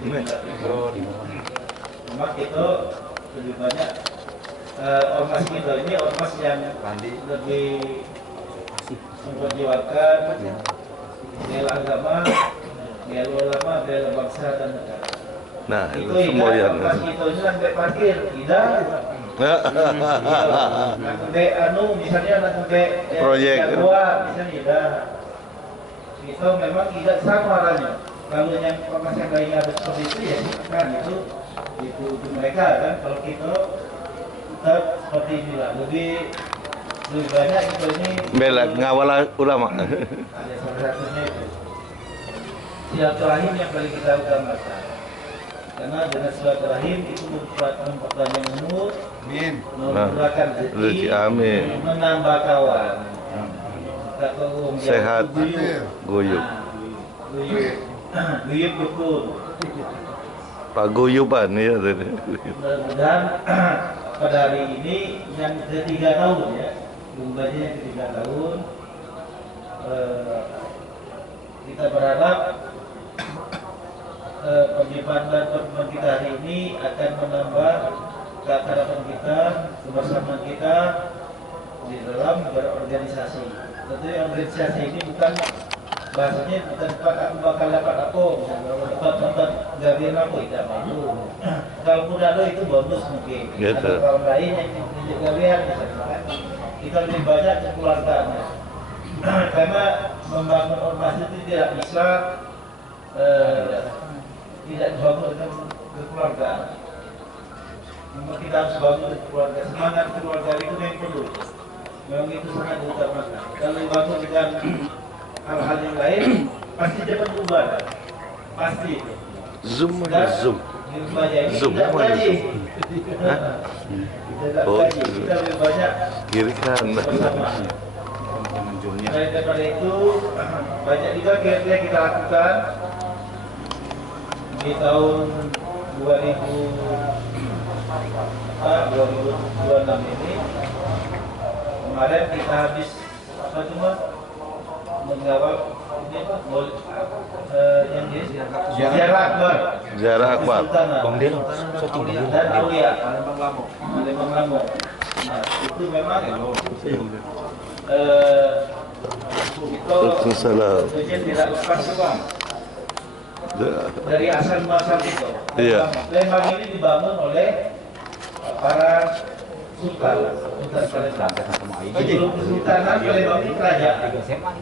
Memang itu lebih banyak ormas kita ini ormas yang lebih memperjuangkan bela agama, bela ulama, bela bangsa dan negara. Nah, itu semua yang ormas kita ini sampai parkir tidak. Nanti misalnya nanti proyek misalnya tidak. Itu memang tidak sama arahnya. Kalau yang ormas yang lainnya ada seperti itu ya kan itu mereka kan. Kalau kita tetap seperti inilah lebih banyak itu ini bela ngawal ulama. Ada salah satunya itu silaturahim yang paling kita utamakan. Karena dengan silaturahim itu memperpanjang umur, memudahkan rezeki, amin, menambah kawan, sehat, guyup, guyup betul. paguyuban ya. Mudah-mudahan pada hari ini yang ketiga tahun ya, bumbanya yang ketiga tahun, kita berharap perjumpaan dan pertemuan kita hari ini akan menambah keakraban kita, kebersamaan kita di dalam berorganisasi. Tentunya organisasi ini bukan bahasanya bukan aku bakal dapat apa, dapat nonton gabian apa tidak malu. Kalau muda lo itu bonus mungkin. Ada orang lain yang tunjuk gabian misalnya. Kita lebih banyak kekeluargaannya. Karena membangun ormas itu tidak bisa tidak dibangun dengan kekeluargaan. Memang kita harus bangun keluarga. Semangat keluarga itu yang perlu. Memang itu sangat diutamakan. Kalau dibangun dengan hal-hal yang lain pasti cepat berubah, pasti. Zoom ada zoom. Zoom tidak gaji. Kita lebih banyak kiri kanan. Selain daripada itu banyak juga kira-kira kita lakukan di tahun 2026 ini. Kemarin kita habis apa cuma mengawal ini apa yang di Ziarah Akbar. Ziarah Akbar. Dan Aulia Palembang Lamo. Nah, itu memang itu tidak lepas uang dari asal muasal itu. Palembang ini dibangun oleh para sultan Palembang. Sebelum Kesultanan Palembang ini kerajaan Palembang.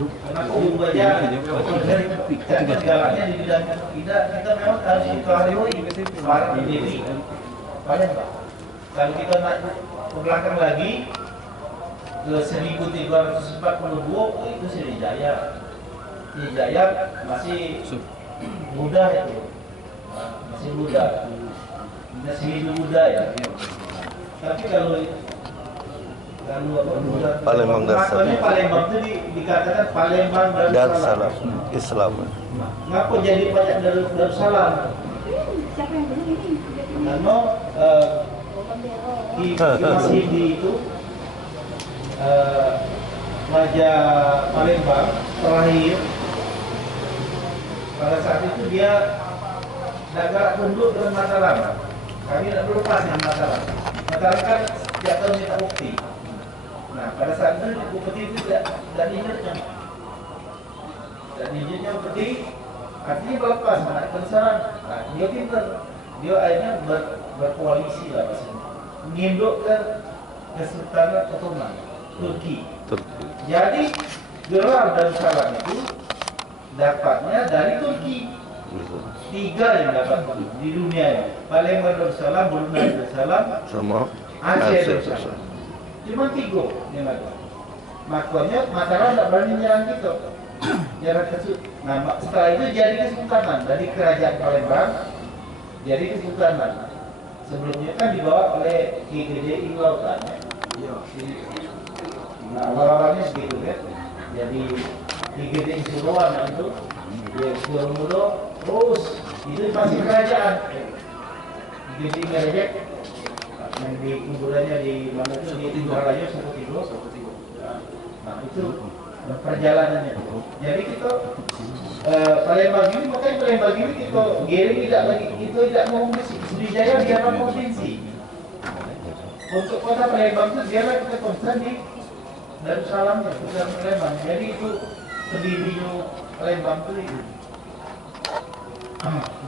Karena umumnya segalanya di bidang kita memang harus diketahui para pendiri Palembang. Kalau kita nak ke belakang lagi ke 1342 itu Sriwijaya. Sriwijaya masih muda itu, masih muda, masih hidup muda ya. Tapi kalau Palembang Darussalam. Palembang itu dikatakan Palembang Darussalam Islam. Ngapa jadi banyak Darussalam? Karena di Masjidi itu Raja Palembang terakhir pada saat itu dia negara tunduk dengan Mataram. Kami tidak berlepas dengan Mataram. Mataram kan tidak tahu minta bukti. Nah pada saat itu bukti itu tidak diingatnya. Dan izinnya bukti artinya berlepas mana kebesaran. Nah dia pintar. Dia akhirnya berkoalisi lah maksudnya. Mengindukkan Kesultanan Ottoman Turki. Jadi gelar Darussalam itu dapatnya dari Turki. 3 yang dapat di dunia ini. Palembang Darussalam, Brunei Darussalam, sama Aceh Darussalam. Cuma 3 yang ada. Makanya Mataram tidak berani menyerang kita. Nah setelah itu jadi kesultanan dari kerajaan Palembang. Jadi kesultanan. Sebelumnya kan dibawa oleh GGDI Lautan. Nah awal-awalnya segitu kan. Jadi GGDI Suluan itu dia Suruh terus itu masih kerajaan. GGDI Ngerejek yang di kuburannya di mana itu di Indralaya Sokotiko. Nah itu perjalanannya. Jadi kita Palembang ini, makanya Palembang ini kita giring tidak mau mengisi Sriwijaya biarlah provinsi. Untuk kota Palembang itu biarlah kita konsen di Darussalam ya, bukan Palembang. Jadi itu pendirinya Palembang itu.